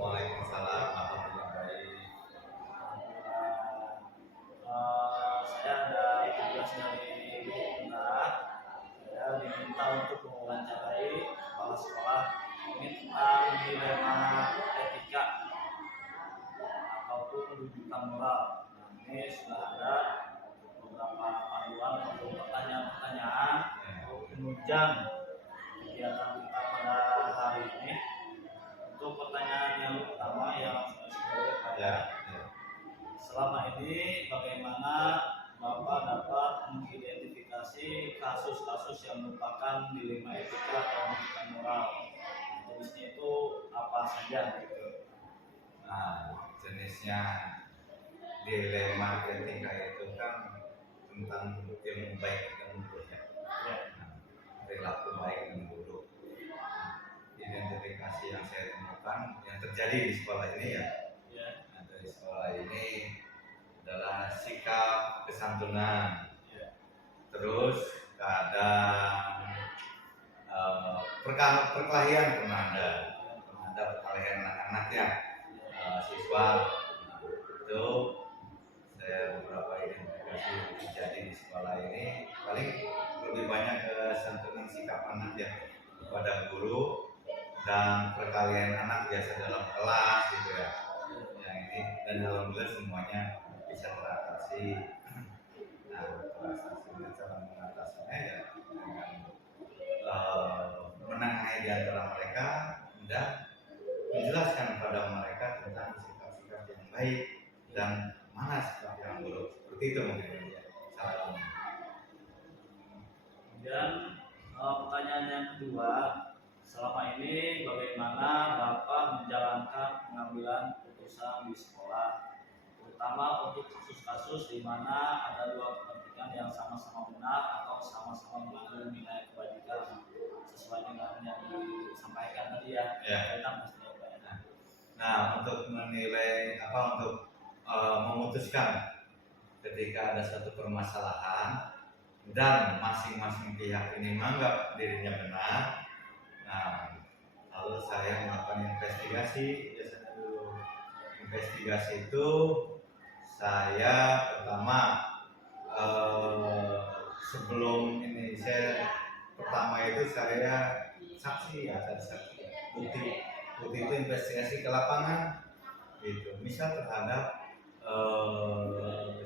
Waalaikumsalam, alhamdulillah baik. Saya ada tugas dari Bunda. Saya diminta untuk mewawancarai kepala sekolah ini tentang dilema etika ataupun rujukan moral. Nah, ini sudah ada beberapa panduan atau pertanyaan-pertanyaan untuk menunjang kegiatan kita pada hari ini. Untuk pertanyaan yang pertama yang saya Ya, selama ini bagaimana Bapak dapat mengidentifikasi kasus-kasus yang merupakan dilema etika atau rujukan moral? Jenisnya itu apa saja gitu? nah, jenisnya dilema etika itu kan tentang ilmu baik dan buruk ya. Ya, Nah, perilaku baik dan buruk. Identifikasi yang saya temukan yang terjadi di sekolah ini ya, ya, di sekolah ini adalah sikap kesantunan, ya, terus kadang perkelahian pernah ada perkelahian anak-anak ya, siswa. Nah, itu saya beberapa identifikasi yang terjadi di sekolah ini paling lebih banyak kesantunan sikap anak ya kepada guru dan perkelahian anak biasa dalam kelas gitu ya. Yang ini dan alhamdulillah semuanya bisa teratasi. Nah, cara mengatasinya ya dengan menengahi di antara mereka dan menjelaskan kepada mereka tentang sikap-sikap yang baik dan mana sikap yang buruk. Seperti itu mungkin ya. Salah. Kemudian pertanyaan yang kedua, selama ini bagaimana Bapak menjalankan pengambilan keputusan di sekolah, terutama untuk kasus-kasus di mana ada dua kepentingan yang sama-sama benar atau sama-sama mengandung nilai kebajikan sesuai dengan yang disampaikan tadi ya. Ya. Nah, untuk menilai untuk memutuskan ketika ada satu permasalahan dan masing-masing pihak ini menganggap dirinya benar, nah lalu saya melakukan investigasi. Biasanya dulu investigasi itu saya pertama sebelum ini saya pertama itu saya saksi ya, bukti itu investigasi ke lapangan gitu, misal terhadap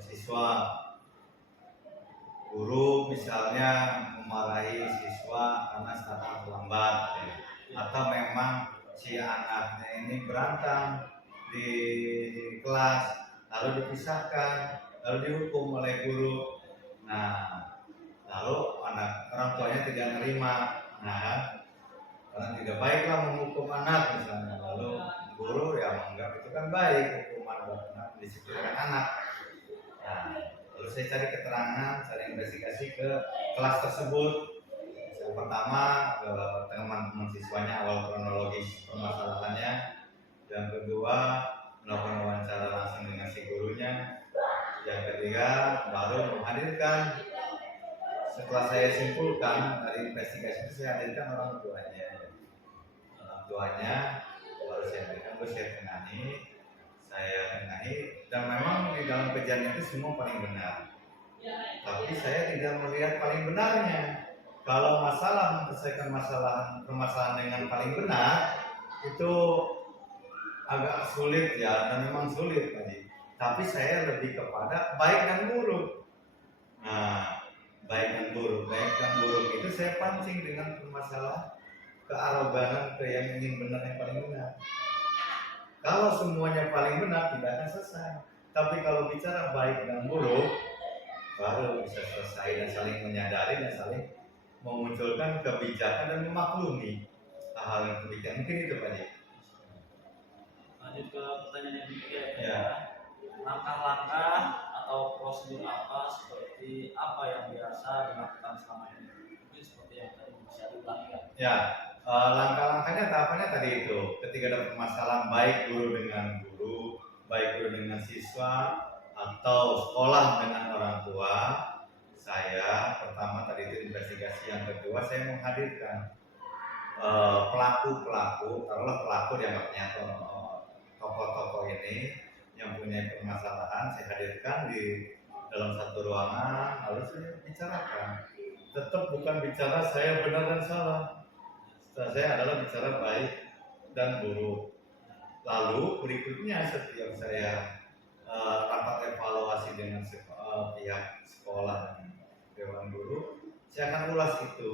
siswa, guru misalnya memarahi siswa karena datang terlambat ya. Atau memang si anaknya ini berantem di kelas lalu dipisahkan lalu dihukum oleh guru. Nah, lalu orang tuanya tidak menerima. Nah, karena tidak baiklah menghukum anak misalnya, lalu guru ya menganggap itu kan baik hukuman buat anak, mendisiplinkan anak. Nah, lalu saya cari keterangan, cari investigasi ke kelas tersebut. Yang pertama ke teman-teman siswanya, awal kronologis permasalahannya. Yang kedua melakukan wawancara langsung dengan si gurunya. Yang ketiga baru menghadirkan, setelah saya simpulkan dari investigasi itu saya hadirkan orang tuanya baru saya hadirkan, baru saya tengahi dan memang di dalam kejadian itu semua paling benar, tapi saya tidak melihat paling benarnya. Kalau masalah menyelesaikan permasalahan dengan paling benar itu agak sulit ya, dan memang sulit tadi. Tapi saya lebih kepada baik dan buruk. Nah, baik dan buruk itu saya pancing dengan permasalahan kearoganan ke yang ingin benar yang paling benar. Kalau semuanya paling benar tidak akan selesai. Tapi kalau bicara baik dan buruk baru bisa selesai dan saling menyadari dan saling memunculkan kebijakan dan memaklumi hal-hal yang kebijakan. Mungkin itu Pak Ji. Lanjut ke pertanyaan yang ketiga Ya. ya. Langkah-langkah atau prosedur apa seperti apa yang biasa dilakukan selama ini? Mungkin seperti yang tadi bisa diulangi kan? Ya, langkah-langkahnya tahapannya tadi itu. Ketika ada permasalahan baik guru dengan guru, baik guru dengan siswa, atau sekolah dengan orang tua, saya pertama tadi itu investigasi, yang kedua saya menghadirkan pelaku-pelaku, taruhlah pelaku dianggapnya tokoh-tokoh ini yang punya permasalahan, saya hadirkan di dalam satu ruangan, lalu saya bicarakan. Tetap bukan bicara saya benar dan salah. Saya adalah bicara baik dan buruk. Lalu berikutnya setiap saya rapat evaluasi dengan pihak sekolah dan dewan guru, saya akan ulas itu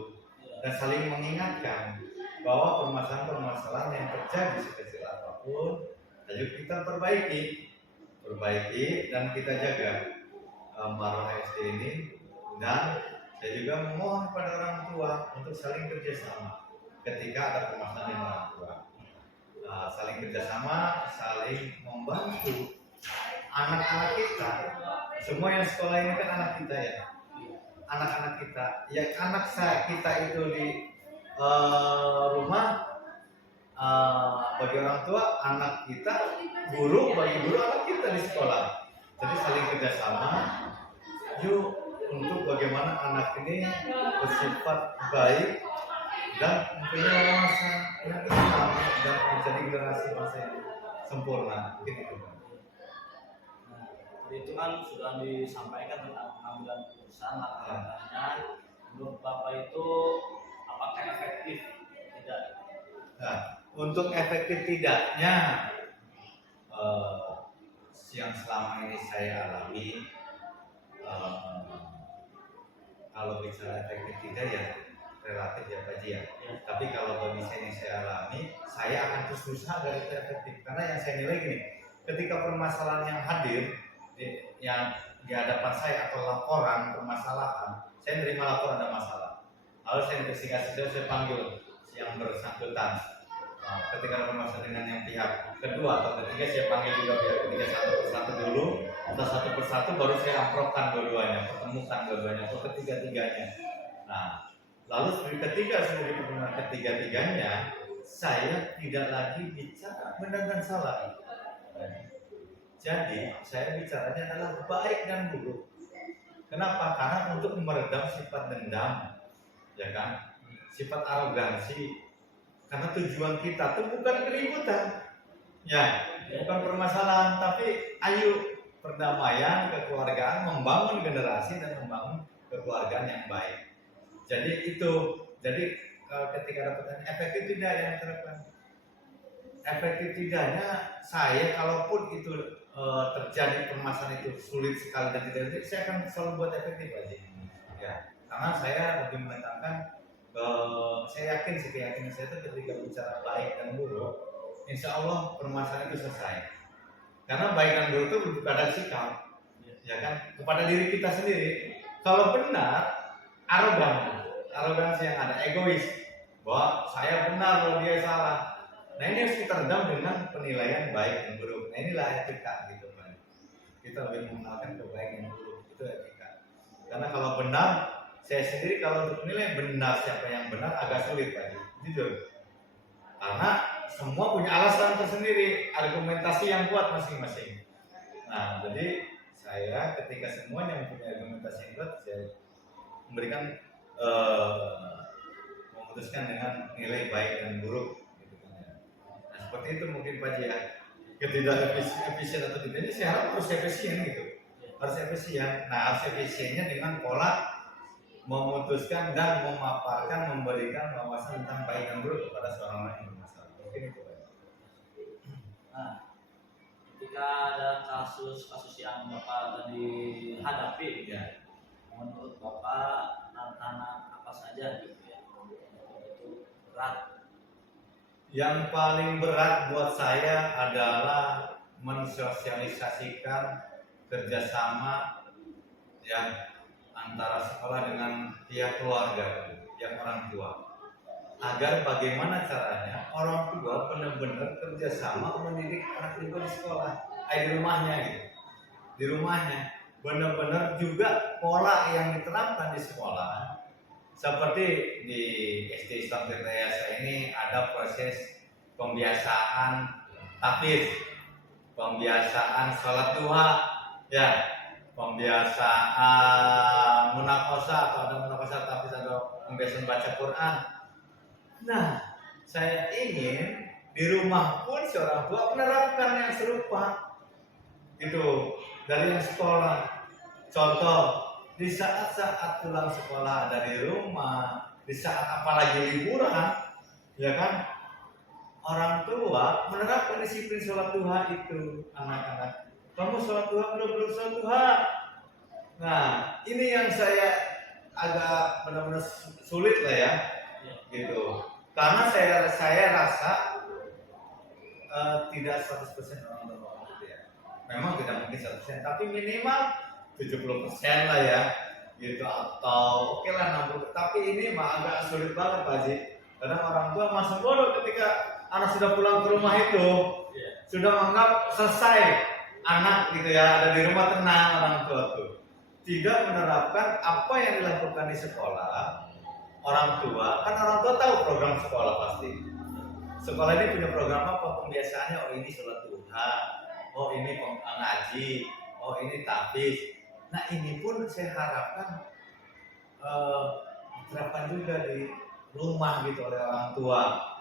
dan saling mengingatkan bahwa permasalahan-permasalahan yang terjadi sekecil apapun, ayo kita perbaiki dan kita jaga marwah SD ini. Dan saya juga memohon kepada orang tua untuk saling kerjasama ketika ada permasalahan dengan orang tua. Saling kerjasama, saling membantu anak-anak kita. Semua yang sekolah ini kan anak kita ya, anak-anak kita. Ya anak kita itu di rumah, bagi orang tua, anak kita, guru bagi guru, anak kita di sekolah. Jadi saling kerjasama. Yuk untuk bagaimana anak ini bersifat baik dan mempunyai wawasan yang Islam dan menjadi generasi bangsa yang sempurna. Mungkin itu. Nah, tadi itu kan sudah disampaikan tentang pengambilan keputusan langkah-langkahnya. Menurut Bapak itu apakah efektif? Tidak. Nah, untuk efektif tidaknya yang selama ini saya alami, kalau bicara efektif tidak ya relatif ya Pak Ji ya. Tapi kalau bagi saya yang saya alami, saya akan terus berusaha agar itu efektif. Karena yang saya nilai gini, ketika permasalahan yang hadir yang di hadapan saya atau laporan permasalahan, saya menerima laporan ada masalah. Lalu saya investigasi, saya panggil yang bersangkutan. Ketika ada permasalahan dengan yang pihak kedua atau ketiga, saya panggil juga pihak ketiga satu persatu dulu, atau satu persatu baru saya amprokan dua-duanya, pertemukan dua-duanya atau ketiga-tiganya. Nah, lalu ketika sudah dipertemukan ketiga-tiganya, saya tidak lagi bicara benar dan salah. Jadi saya bicaranya adalah baik dan buruk. Kenapa? Karena untuk meredam sifat dendam, ya kan? Sifat arogansi. Karena tujuan kita itu bukan keributan, ya, bukan permasalahan, tapi ayo perdamaian, kekeluargaan, membangun generasi dan membangun kekeluargaan yang baik. Jadi itu, jadi ketika ada pertanyaan efektif tidak yang terapkan, efektif tidaknya saya kalaupun itu terjadi permasalahan itu sulit sekali dan tidak efektif, saya akan selalu buat efektif aja. Ya, karena saya lebih menekankan, saya yakin keyakinan saya itu ketika bicara baik dan buruk, insya Allah permasalahan itu selesai. Karena baik dan buruk itu berada sikap, ya kan, kepada diri kita sendiri. Kalau benar, arogansi yang ada, egois, bahwa saya benar kalau dia salah. Nah ini harus kita redam dengan penilaian baik dan buruk. Nah inilah etika gitu kan. Kita lebih mengenalkan kebaikan dan buruk, itu etika. Karena kalau benar, saya sendiri kalau untuk menilai benar siapa yang benar agak sulit Pak, jujur. Karena semua punya alasan tersendiri, argumentasi yang kuat masing-masing. Nah, jadi saya ketika semuanya mempunyai argumentasi yang kuat, saya memberikan memutuskan dengan nilai baik dan buruk. Gitu. Nah, seperti itu mungkin Pak Ji ya. Ketidak efisien atau tidaknya, saya harap harus efisien gitu. Harus efisien. Nah, harus efisiennya dengan pola memutuskan dan memaparkan, memberikan wawasan tentang baik dan buruk kepada seorang orang yang bermasalah. Mungkin itu Pak. Nah, ketika ada kasus-kasus yang Bapak tadi hadapi, Ya. menurut Bapak tantangan apa saja gitu ya, itu berat? Yang paling berat buat saya adalah mensosialisasikan kerjasama ya antara sekolah dengan pihak keluarga yang orang tua, agar bagaimana caranya orang tua benar-benar kerjasama mendidik anak juga di sekolah, di rumahnya gitu, di rumahnya benar-benar juga pola yang diterapkan di sekolah. Seperti di SD Islam Tirtayasa ini ada proses pembiasaan tahfidz, pembiasaan sholat duha, ya, pembiasaan munakosa atau ada munakosa tahfidz atau pembiasaan baca Quran. Nah, saya ingin di rumah pun seorang tua menerapkan yang serupa, itu dari yang sekolah. Contoh, di saat-saat pulang sekolah dari rumah, di saat apalagi liburan, ya kan, orang tua menerapkan disiplin sholat duha itu anak-anak. Kamu sholat duha belum sholat duha? Nah, ini yang saya agak benar-benar sulit lah ya, gitu. Karena saya rasa tidak 100% orang tua gitu ya. Memang tidak mungkin 100%, tapi minimal 70% lah ya, gitu, atau oke lah 60%. Tapi ini mah agak sulit banget Pak Haji. Karena orang tua masih bodoh ketika anak sudah pulang ke rumah itu, sudah menganggap selesai anak gitu ya, ada di rumah tenang orang tua tuh. Tidak menerapkan apa yang dilakukan di sekolah. Orang tua, kan orang tua tahu program sekolah pasti. Sekolah ini punya program apa pembiasaannya? Oh ini sholat duha, oh ini ngaji, oh ini tahfidz. Nah ini pun saya harapkan diterapkan juga di rumah gitu oleh orang tua,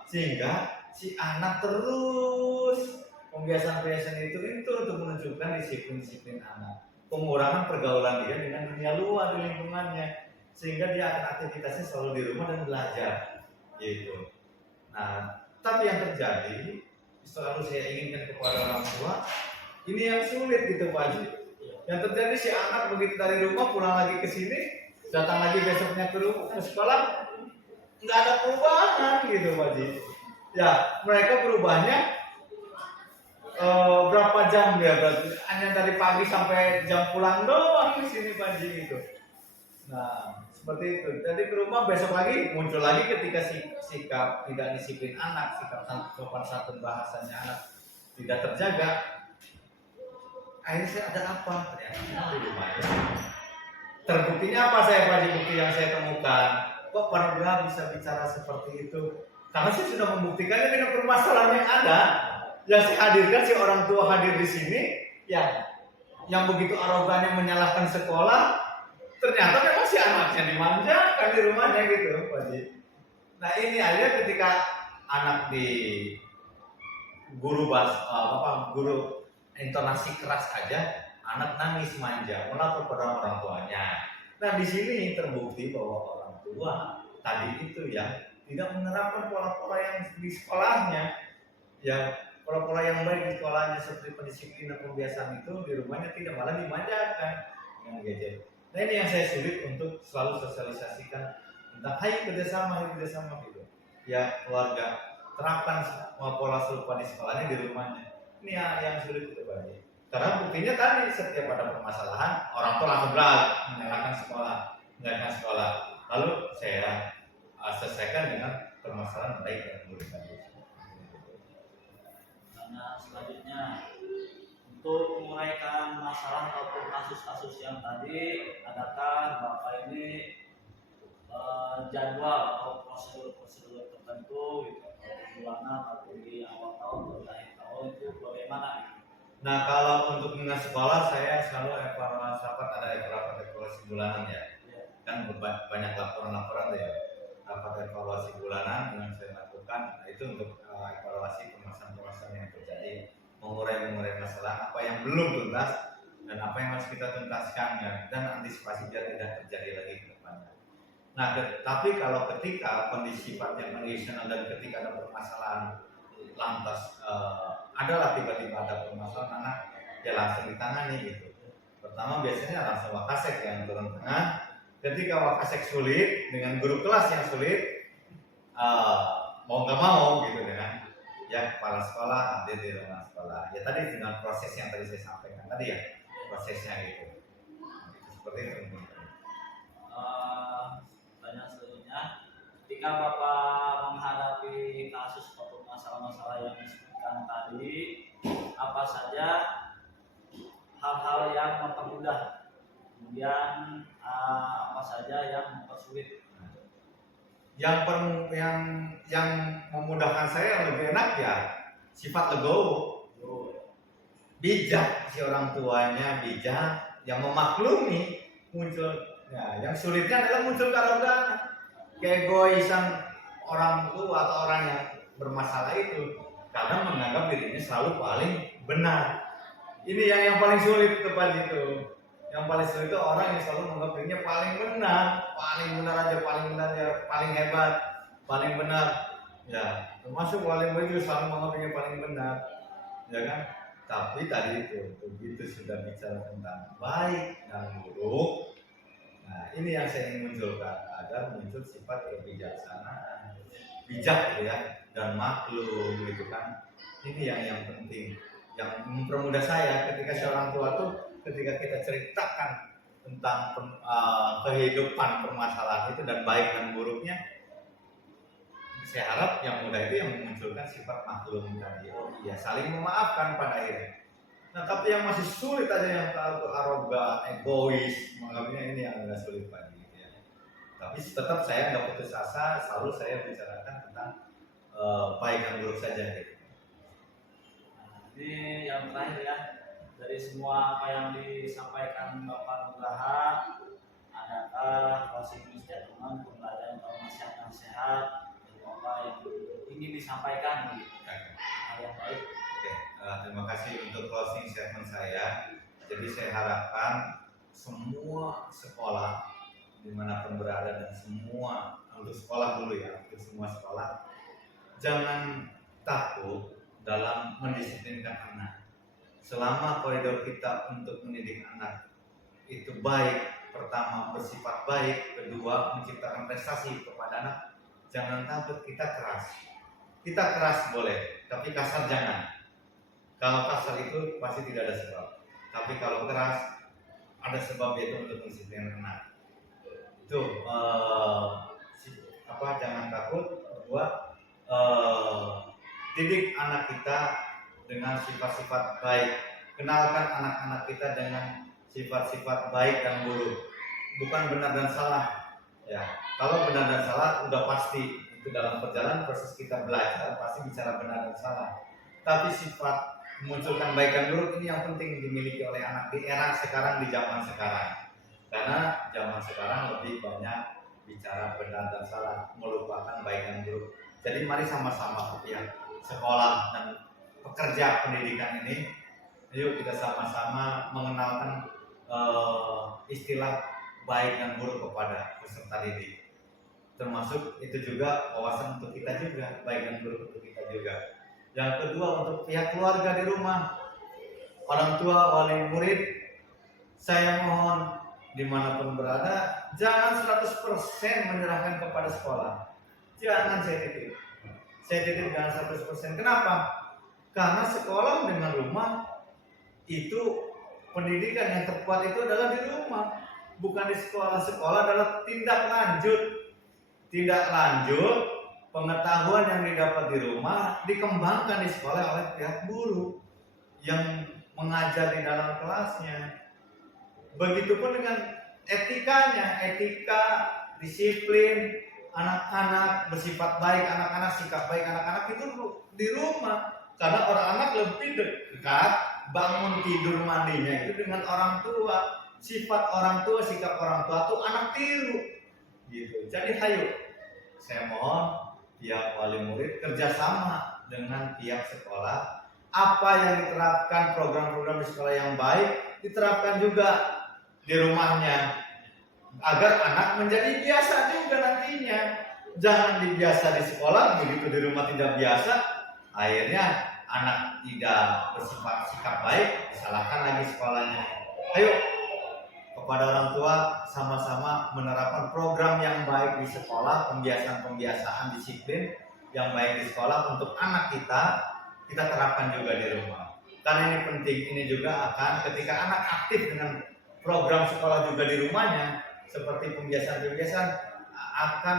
sehingga si anak terus pembiasaan-pembiasaan itu untuk menunjukkan disiplin-disiplin anak, pengurangan pergaulan dia dengan dunia luar di lingkungannya, sehingga dia akan aktivitasnya selalu di rumah dan belajar gitu. Nah tapi yang terjadi selalu saya inginkan kepada orang tua, ini yang sulit gitu Pak Haji. Yang terjadi si anak begitu dari rumah pulang lagi ke sini, datang lagi besoknya ke sekolah, nggak ada perubahan gitu Pak Haji. Ya mereka berubahnya berapa jam dia berarti hanya dari pagi sampai jam pulang doang ke sini Pak Haji gitu. Nah seperti itu. Jadi ke rumah besok lagi muncul lagi ketika sikap tidak disiplin anak, sikap sopan santun bahasanya anak tidak terjaga. Akhirnya saya ada apa? Ternyata di rumah ya. Terbuktinya apa saya Pak Haji, bukti yang saya temukan? Kok para bisa bicara seperti itu? Karena saya sudah membuktikannya dengan permasalahan yang ada. Yang saya hadirkan si orang tua hadir di sini, ya, yang begitu arogannya menyalahkan sekolah, ternyata memang si anaknya dimanjakan di rumahnya gitu, Pak Haji. Nah ini akhirnya ketika anak di guru guru intonasi keras aja, anak nangis manja, melapor pada orang tuanya. Nah di sini terbukti bahwa orang tua tadi itu ya tidak menerapkan pola-pola yang di sekolahnya, ya pola-pola yang baik di sekolahnya seperti pendisiplinan pembiasaan itu di rumahnya tidak, malah dimanjakan dengan gadget. Nah ini yang saya sulit untuk selalu sosialisasikan tentang ayo kerjasama gitu. Ya keluarga terapkan pola serupa di sekolahnya, di rumahnya. Ini yang sulit itu Pak Haji. Karena buktinya tadi setiap ada permasalahan orang tua langsung menyalahkan sekolah. Lalu saya selesaikan dengan permasalahan baik yang buruk tadi. Karena selanjutnya untuk menguraikan masalah ataupun kasus-kasus yang tadi, adakah Bapak ini jadwal atau prosedur tertentu gitu, atau bulanan atau di awal tahun atau di akhir tahun itu bagaimana? Nah kalau untuk dinas sekolah saya selalu ada evaluasi bulanan ya. Kan banyak laporan ya, rapat evaluasi bulanan yang saya lakukan. Nah, itu untuk evaluasi permasalahan yang terjadi, mengurai masalah apa yang belum tuntas dan apa yang harus kita tuntaskan ya, dan antisipasi biar tidak terjadi lagi ke depannya. Nah tapi kalau ketika kondisi sifatnya kondisional dan ketika ada permasalahan lantas adalah tiba-tiba ada permasalahan anak, ya langsung ditangani gitu. Pertama biasanya langsung wakasek yang turun tangan. Ketika wakasek sulit dengan guru kelas yang sulit, mau nggak mau gitu kan, ya kepala sekolah hadir di ruang sekolah. Ya tadi dengan proses yang tadi saya sampaikan tadi ya, prosesnya gitu. Seperti itu. Pertanyaan selanjutnya, ketika Bapak menghadapi kasus ataupun masalah-masalah yang disebutkan tadi, apa saja hal-hal yang mempermudah, kemudian apa saja yang mempersulit? Yang memudahkan saya lebih enak ya sifat legowo, bijak, si orang tuanya bijak, yang memaklumi muncul. Ya, yang sulitnya adalah muncul kearoganan, keegoisan orang tua atau orang yang bermasalah itu karena menganggap dirinya selalu paling benar. Ini yang paling sulit tepat itu. Yang paling sulit itu orang yang selalu menganggap dirinya paling benar aja, paling hebat, paling benar. Ya, termasuk paling baik juga selalu menganggap dirinya paling benar, ya kan? Tapi tadi itu begitu sudah bicara tentang baik dan buruk. Nah, ini yang saya ingin munculkan agar muncul sifat kebijaksanaan, bijak gitu ya, dan maklum gitu kan. Ini yang penting, yang mempermudah saya ketika seorang tua tuh ketika kita ceritakan tentang kehidupan permasalahan itu dan baik dan buruknya, saya harap yang mudah itu yang memunculkan sifat maklum tadi. Oh iya, saling memaafkan pada akhirnya. Nah, tapi yang masih sulit aja yang terlalu arogan, egois, menganggapnya ini yang agak sulit Pak gitu ya. Tapi tetap saya nggak putus asa, selalu saya bicarakan tentang baik dan buruk saja gitu. Nah, ini yang terakhir ya, dari semua apa yang disampaikan Bapak Nugraha, adakah closing statement, pembelajaran atau nasihat-nasihat dari Bapak yang ingin disampaikan gitu? Hal yang baik. Oke, terima kasih untuk closing statement saya. Jadi saya harapkan semua sekolah dimanapun berada dan semua untuk sekolah dulu ya, untuk semua sekolah jangan takut dalam mendisiplinkan anak. Selama koridor kita untuk mendidik anak itu baik, pertama bersifat baik, kedua menciptakan prestasi kepada anak, jangan takut kita keras. Kita keras boleh, tapi kasar jangan. Kalau kasar itu pasti tidak ada sebab. Tapi kalau keras ada sebab, yaitu untuk mendisiplinkan anak. Itu jangan takut. Kedua, didik anak kita dengan sifat-sifat baik. Kenalkan anak-anak kita dengan sifat-sifat baik dan buruk. Bukan benar dan salah. Ya, kalau benar dan salah udah pasti itu dalam perjalanan proses kita belajar pasti bicara benar dan salah. Tapi sifat memunculkan baik dan buruk ini yang penting dimiliki oleh anak di era sekarang, di zaman sekarang. Karena zaman sekarang lebih banyak bicara benar dan salah, melupakan baik dan buruk. Jadi mari sama-sama pihak sekolah dan pekerja pendidikan ini, yuk kita sama-sama mengenalkan istilah baik dan buruk kepada peserta didik. Termasuk itu juga wawasan untuk kita juga, baik dan buruk untuk kita juga. Yang kedua, untuk pihak keluarga di rumah, orang tua, wali murid, saya mohon dimanapun berada, jangan 100% menyerahkan kepada sekolah. Jangan saya titip jangan 100%. Kenapa? Karena sekolah dengan rumah itu pendidikan yang tepat itu adalah di rumah, bukan di sekolah. Sekolah adalah tindak lanjut pengetahuan yang didapat di rumah dikembangkan di sekolah oleh pihak guru yang mengajar di dalam kelasnya. Begitupun dengan etikanya, etika, disiplin anak-anak, bersifat baik anak-anak, sikap baik anak-anak itu di rumah. Karena orang anak lebih dekat bangun tidur mandinya itu dengan orang tua. Sifat orang tua, sikap orang tua itu anak tiru gitu. Jadi ayo, saya mohon pihak wali murid kerjasama dengan pihak sekolah. Apa yang diterapkan program-program di sekolah yang baik diterapkan juga di rumahnya agar anak menjadi biasa juga nantinya. Jangan dibiasa di sekolah, begitu di rumah tidak biasa, akhirnya anak tidak bersifat sikap baik, disalahkan lagi sekolahnya. Ayo kepada orang tua sama-sama menerapkan program yang baik di sekolah, pembiasaan disiplin yang baik di sekolah untuk anak kita terapkan juga di rumah. Karena ini penting, ini juga akan ketika anak aktif dengan program sekolah juga di rumahnya, seperti pembiasan-pembiasan akan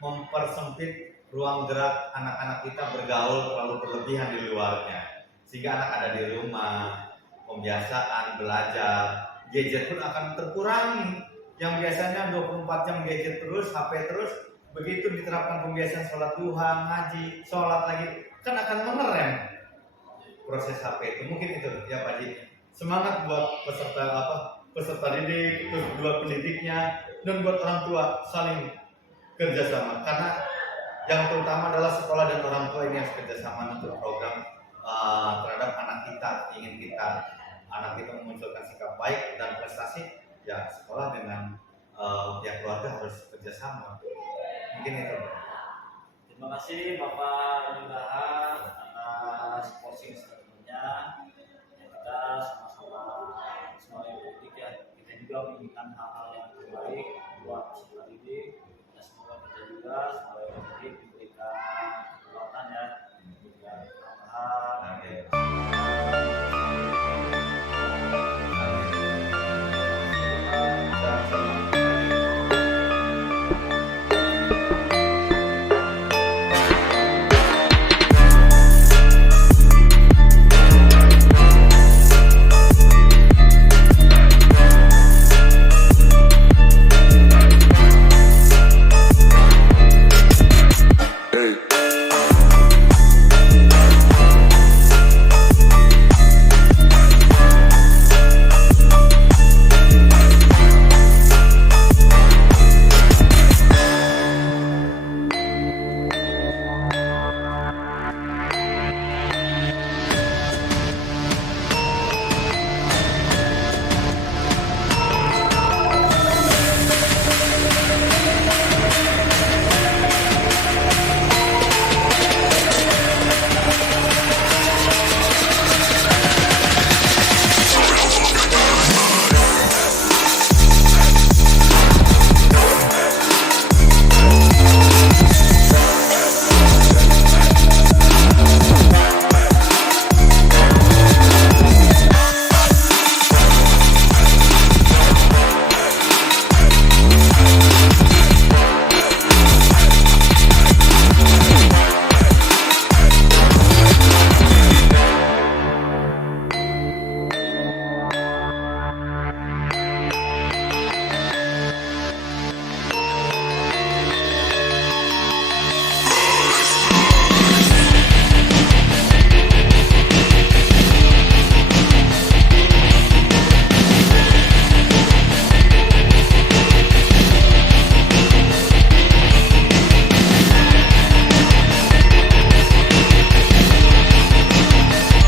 mempersempit ruang gerak anak-anak kita bergaul terlalu berlebihan di luarnya. Sehingga anak ada di rumah, pembiasaan, belajar, gadget pun akan terkurangi. Yang biasanya 24 jam gadget terus, HP terus, begitu diterapkan pembiasaan sholat duha, ngaji, sholat lagi, kan akan mengerem proses HP itu. Mungkin itu ya Pak Ji. Semangat buat peserta didik, terus buat pendidiknya, dan buat orang tua saling kerjasama. Karena yang terutama adalah sekolah dan orang tua ini harus kerjasama untuk program terhadap anak kita. Ingin anak kita memunculkan sikap baik dan prestasi, ya sekolah dengan pihak keluarga harus kerjasama. Mungkin itu. Terima kasih Bapak Luraha atas posting statementnya.